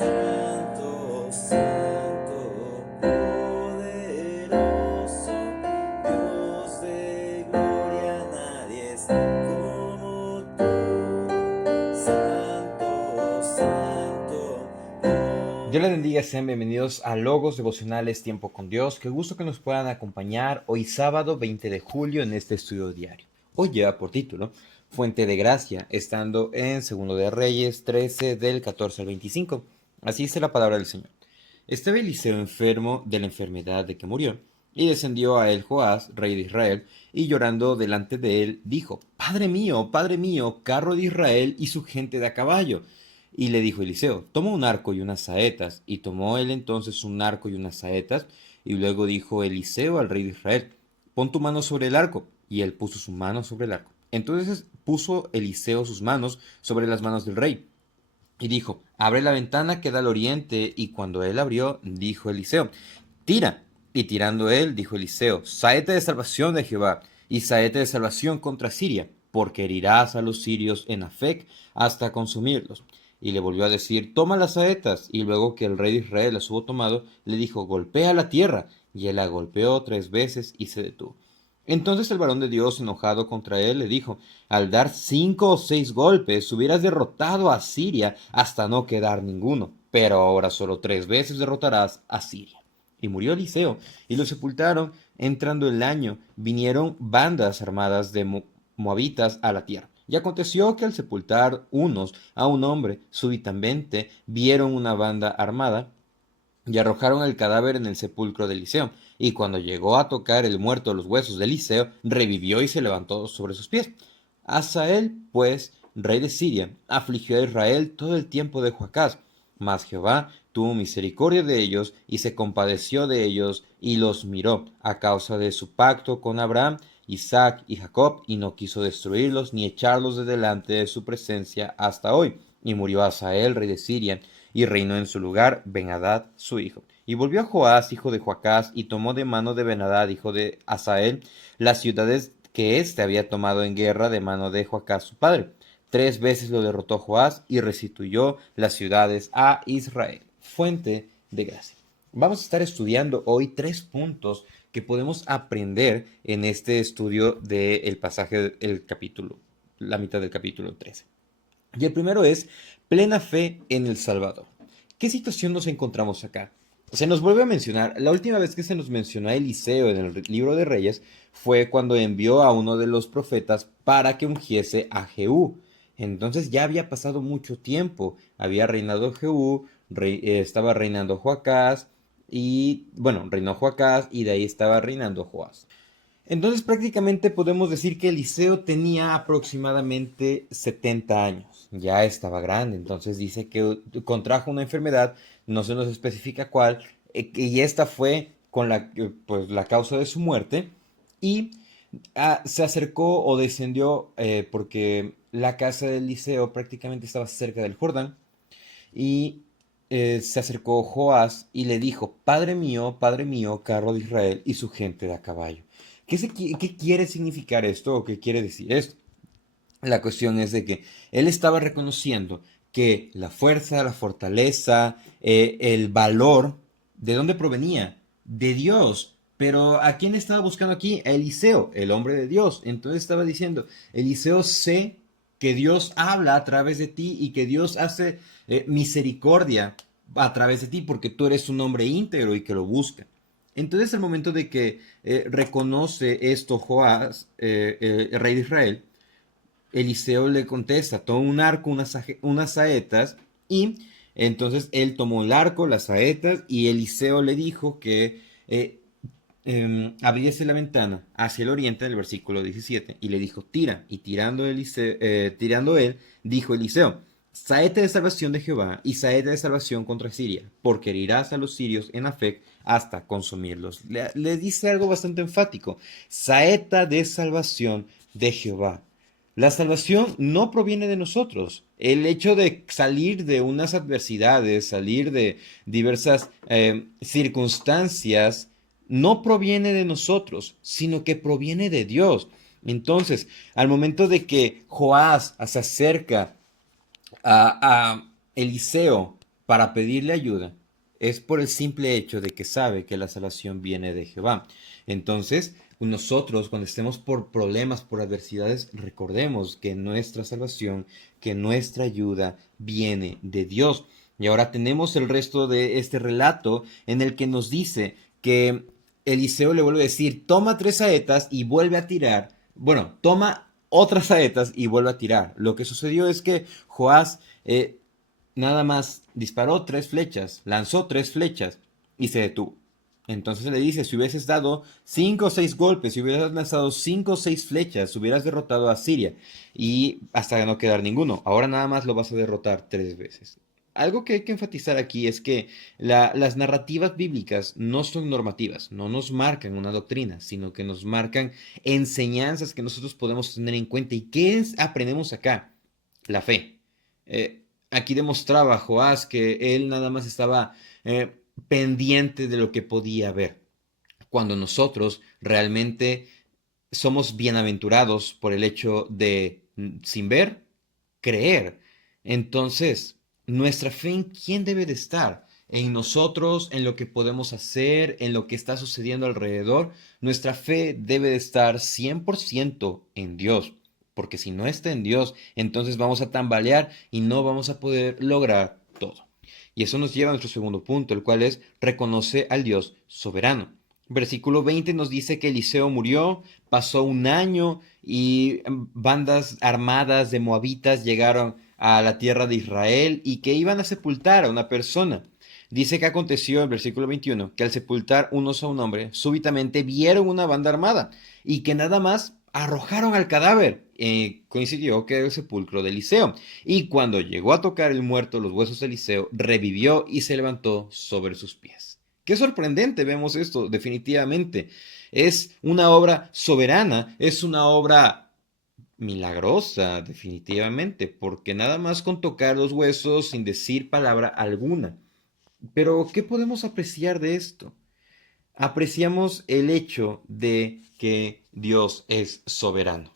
Santo, santo, poderoso, Dios de gloria, nadie es como tú. Santo, santo, Dios les bendiga, sean bienvenidos a Logos Devocionales Tiempo con Dios. Qué gusto que nos puedan acompañar hoy sábado 20 de julio en este estudio diario. Hoy lleva por título Fuente de Gracia, estando en Segundo de Reyes 13 del 14 al 25. Así dice la palabra del Señor. Estaba Eliseo enfermo de la enfermedad de que murió, y descendió a él Joás, rey de Israel, y llorando delante de él, dijo: Padre mío, carro de Israel y su gente de a caballo. Y le dijo Eliseo: toma un arco y unas saetas. Y tomó él entonces un arco y unas saetas. Y luego dijo Eliseo al rey de Israel: pon tu mano sobre el arco. Y él puso su mano sobre el arco. Entonces puso Eliseo sus manos sobre las manos del rey. Y dijo: abre la ventana que da al oriente. Y cuando él abrió, dijo Eliseo: tira. Y tirando él, dijo Eliseo: saete de salvación de Jehová, y saete de salvación contra Siria, porque herirás a los sirios en Afec hasta consumirlos. Y le volvió a decir: toma las saetas. Y luego que el rey de Israel las hubo tomado, le dijo: golpea la tierra. Y él la golpeó 3 veces y se detuvo. Entonces el varón de Dios, enojado contra él, le dijo: al dar 5 o 6 golpes, hubieras derrotado a Siria hasta no quedar ninguno, pero ahora solo 3 veces derrotarás a Siria. Y murió Eliseo, y lo sepultaron. Entrando el año, vinieron bandas armadas de moabitas a la tierra. Y aconteció que al sepultar unos a un hombre, súbitamente vieron una banda armada y arrojaron el cadáver en el sepulcro de Eliseo. Y cuando llegó a tocar el muerto los huesos de Eliseo, revivió y se levantó sobre sus pies. Hazael, pues, rey de Siria, afligió a Israel todo el tiempo de Joacás. Mas Jehová tuvo misericordia de ellos y se compadeció de ellos y los miró a causa de su pacto con Abraham, Isaac y Jacob, y no quiso destruirlos ni echarlos de delante de su presencia hasta hoy. Y murió Hazael, rey de Siria, y reinó en su lugar Ben-Hadad, su hijo. Y volvió Joás, hijo de Joacás, y tomó de mano de Ben-Hadad, hijo de Hazael, las ciudades que éste había tomado en guerra de mano de Joacás su padre. 3 veces lo derrotó Joás y restituyó las ciudades a Israel. Fuente de gracia. Vamos a estar estudiando hoy 3 puntos que podemos aprender en este estudio del pasaje del capítulo, la mitad del capítulo 13. Y el primero es plena fe en el Salvador. ¿Qué situación nos encontramos acá? Se nos vuelve a mencionar, la última vez que se nos mencionó a Eliseo en el libro de Reyes fue cuando envió a uno de los profetas para que ungiese a Jehú. Entonces ya había pasado mucho tiempo, había reinado Jehú, estaba reinando Joacás y bueno, reinó Joacás y de ahí estaba reinando Joás. Entonces prácticamente podemos decir que Eliseo tenía aproximadamente 70 años, ya estaba grande, entonces dice que contrajo una enfermedad, no se nos especifica cuál, y esta fue con pues, la causa de su muerte, y se acercó o descendió porque la casa de Eliseo prácticamente estaba cerca del Jordán, y se acercó Joás y le dijo: Padre mío, carro de Israel y su gente de a caballo. ¿Qué quiere significar esto o qué quiere decir esto? La cuestión es de que él estaba reconociendo que la fuerza, la fortaleza, el valor, ¿de dónde provenía? De Dios. Pero ¿a quién estaba buscando aquí? A Eliseo, el hombre de Dios. Entonces estaba diciendo: Eliseo, sé que Dios habla a través de ti y que Dios hace misericordia a través de ti porque tú eres un hombre íntegro y que lo busca. Entonces, al momento de que reconoce esto Joás, el rey de Israel, Eliseo le contesta: toma un arco, unas saetas, y entonces él tomó el arco, las saetas, y Eliseo le dijo que abriese la ventana hacia el oriente, en el versículo 17, y le dijo: tira. Y tirando él, dijo Eliseo: saete de salvación de Jehová y saete de salvación contra Siria, porque herirás a los sirios en Afec hasta consumirlos. Le dice algo bastante enfático: saeta de salvación de Jehová. La salvación no proviene de nosotros. El hecho de salir de unas adversidades, salir de diversas circunstancias, no proviene de nosotros, sino que proviene de Dios. Entonces, al momento de que Joás se acerca a Eliseo para pedirle ayuda es por el simple hecho de que sabe que la salvación viene de Jehová. Entonces, nosotros cuando estemos por problemas, por adversidades, recordemos que nuestra salvación, que nuestra ayuda viene de Dios. Y ahora tenemos el resto de este relato en el que nos dice que Eliseo le vuelve a decir, toma 3 saetas y vuelve a tirar. Bueno, toma otras saetas y vuelve a tirar. Lo que sucedió es que Joás nada más disparó 3 flechas, lanzó 3 flechas y se detuvo. Entonces le dice, si hubieses dado 5 o 6 golpes, si hubieras lanzado 5 o 6 flechas, hubieras derrotado a Siria y hasta no quedar ninguno. Ahora nada más lo vas a derrotar 3 veces. Algo que hay que enfatizar aquí es que las narrativas bíblicas no son normativas, no nos marcan una doctrina, sino que nos marcan enseñanzas que nosotros podemos tener en cuenta. ¿Y qué aprendemos acá? La fe. Aquí demostraba Joás que él nada más estaba pendiente de lo que podía ver, cuando nosotros realmente somos bienaventurados por el hecho de, sin ver, creer. Entonces, nuestra fe en quién debe de estar, en nosotros, en lo que podemos hacer, en lo que está sucediendo alrededor. Nuestra fe debe de estar 100% en Dios, porque si no está en Dios, entonces vamos a tambalear y no vamos a poder lograr todo. Y eso nos lleva a nuestro segundo punto, el cual es reconoce al Dios soberano. Versículo 20 nos dice que Eliseo murió, pasó un año y bandas armadas de moabitas llegaron a la tierra de Israel y que iban a sepultar a una persona. Dice que aconteció en versículo 21 que al sepultar unos a un hombre, súbitamente vieron una banda armada y que nada más arrojaron al cadáver. Coincidió que era el sepulcro de Eliseo. Y cuando llegó a tocar el muerto los huesos de Eliseo, revivió y se levantó sobre sus pies. Qué sorprendente vemos esto, definitivamente. Es una obra soberana, es una obra milagrosa, definitivamente, porque nada más con tocar los huesos sin decir palabra alguna. Pero, ¿qué podemos apreciar de esto? Apreciamos el hecho de que Dios es soberano,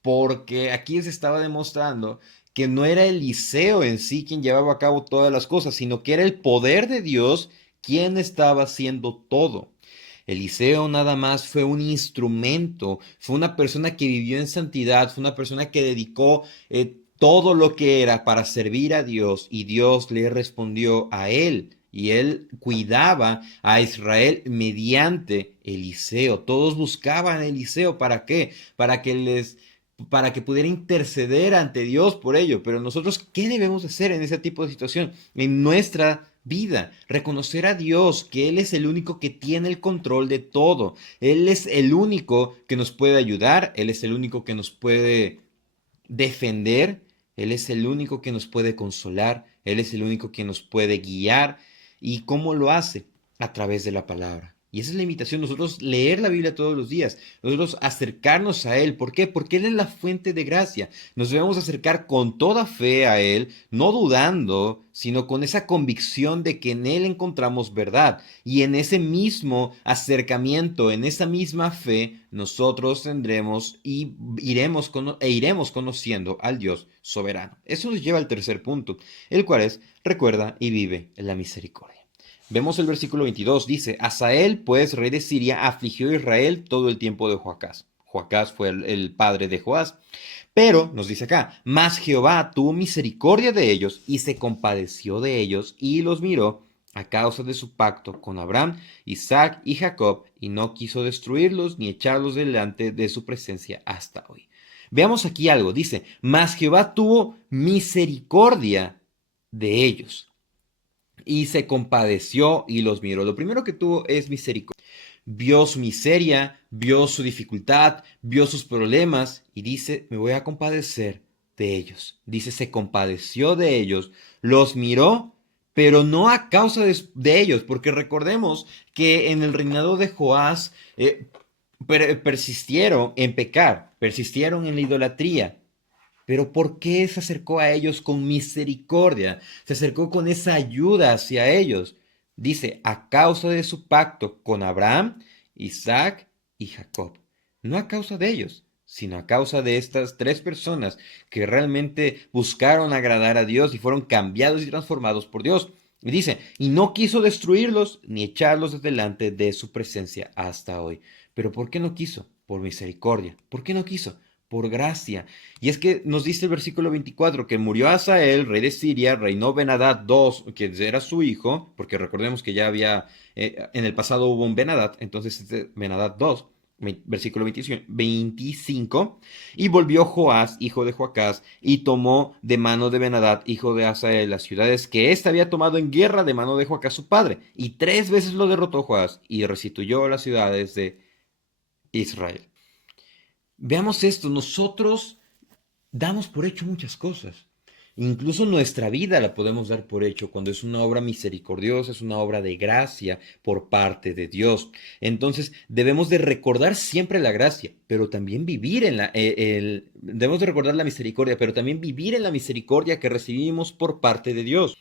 porque aquí se estaba demostrando que no era Eliseo en sí quien llevaba a cabo todas las cosas, sino que era el poder de Dios quien estaba haciendo todo. Eliseo nada más fue un instrumento, fue una persona que vivió en santidad, fue una persona que dedicó todo lo que era para servir a Dios y Dios le respondió a él. Y él cuidaba a Israel mediante Eliseo. Todos buscaban a Eliseo. ¿Para qué? Para que pudiera interceder ante Dios por ello. Pero nosotros, ¿qué debemos hacer en ese tipo de situación? En nuestra vida, reconocer a Dios, que Él es el único que tiene el control de todo. Él es el único que nos puede ayudar, Él es el único que nos puede defender, Él es el único que nos puede consolar, Él es el único que nos puede guiar. ¿Y cómo lo hace? A través de la palabra. Y esa es la invitación, nosotros leer la Biblia todos los días, nosotros acercarnos a Él. ¿Por qué? Porque Él es la fuente de gracia. Nos debemos acercar con toda fe a Él, no dudando, sino con esa convicción de que en Él encontramos verdad. Y en ese mismo acercamiento, en esa misma fe, nosotros tendremos y iremos conociendo al Dios soberano. Eso nos lleva al tercer punto, el cual es, recuerda y vive en la misericordia. Vemos el versículo 22, dice, Hazael, pues, rey de Siria, afligió a Israel todo el tiempo de Joacás. Joacás fue el padre de Joás. Pero, nos dice acá, mas Jehová tuvo misericordia de ellos y se compadeció de ellos y los miró a causa de su pacto con Abraham, Isaac y Jacob, y no quiso destruirlos ni echarlos delante de su presencia hasta hoy. Veamos aquí algo, dice, mas Jehová tuvo misericordia de ellos y se compadeció y los miró. Lo primero que tuvo es misericordia. Vio su miseria, vio su dificultad, vio sus problemas y dice, me voy a compadecer de ellos. Dice, se compadeció de ellos, los miró, pero no a causa de ellos, porque recordemos que en el reinado de Joás persistieron en pecar, persistieron en la idolatría. Pero ¿por qué se acercó a ellos con misericordia? Se acercó con esa ayuda hacia ellos. Dice, a causa de su pacto con Abraham, Isaac y Jacob. No a causa de ellos, sino a causa de estas tres personas que realmente buscaron agradar a Dios y fueron cambiados y transformados por Dios. Y dice, y no quiso destruirlos ni echarlos de delante de su presencia hasta hoy. ¿Pero por qué no quiso? Por misericordia. ¿Por qué no quiso? Por gracia. Y es que nos dice el versículo 24 que murió Asael, rey de Siria, reinó Ben-Hadad II, que era su hijo, porque recordemos que ya había, en el pasado hubo un Ben-Hadad, entonces este Ben-Hadad II, versículo 25, y volvió Joás, hijo de Joacás, y tomó de mano de Ben-Hadad, hijo de Asael, las ciudades que éste había tomado en guerra de mano de Joacás su padre, y 3 veces lo derrotó Joás, y restituyó las ciudades de Israel. Veamos esto, nosotros damos por hecho muchas cosas. Incluso nuestra vida la podemos dar por hecho cuando es una obra misericordiosa, es una obra de gracia por parte de Dios. Entonces debemos de recordar siempre la gracia, pero también vivir en debemos de recordar la misericordia, pero también vivir en la misericordia que recibimos por parte de Dios.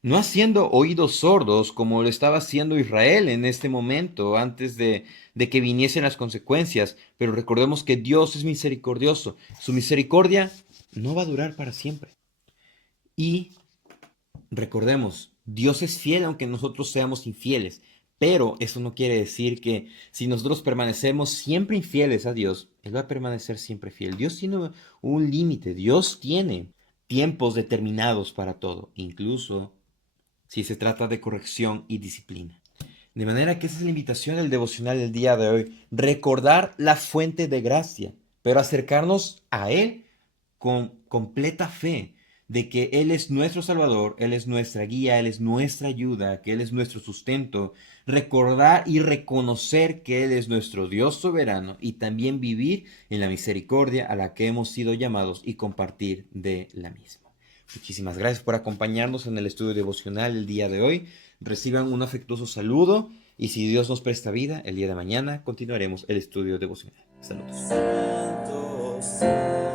No haciendo oídos sordos como lo estaba haciendo Israel en este momento, antes de que viniesen las consecuencias, pero recordemos que Dios es misericordioso. Su misericordia no va a durar para siempre. Y recordemos, Dios es fiel aunque nosotros seamos infieles, pero eso no quiere decir que si nosotros permanecemos siempre infieles a Dios, Él va a permanecer siempre fiel. Dios tiene un límite, Dios tiene tiempos determinados para todo, incluso si se trata de corrección y disciplina. De manera que esa es la invitación del devocional del día de hoy, recordar la fuente de gracia, pero acercarnos a Él con completa fe de que Él es nuestro Salvador, Él es nuestra guía, Él es nuestra ayuda, que Él es nuestro sustento, recordar y reconocer que Él es nuestro Dios soberano y también vivir en la misericordia a la que hemos sido llamados y compartir de la misma. Muchísimas gracias por acompañarnos en el estudio devocional el día de hoy. Reciban un afectuoso saludo y si Dios nos presta vida, el día de mañana continuaremos el estudio devocional. Saludos. Santo, santo.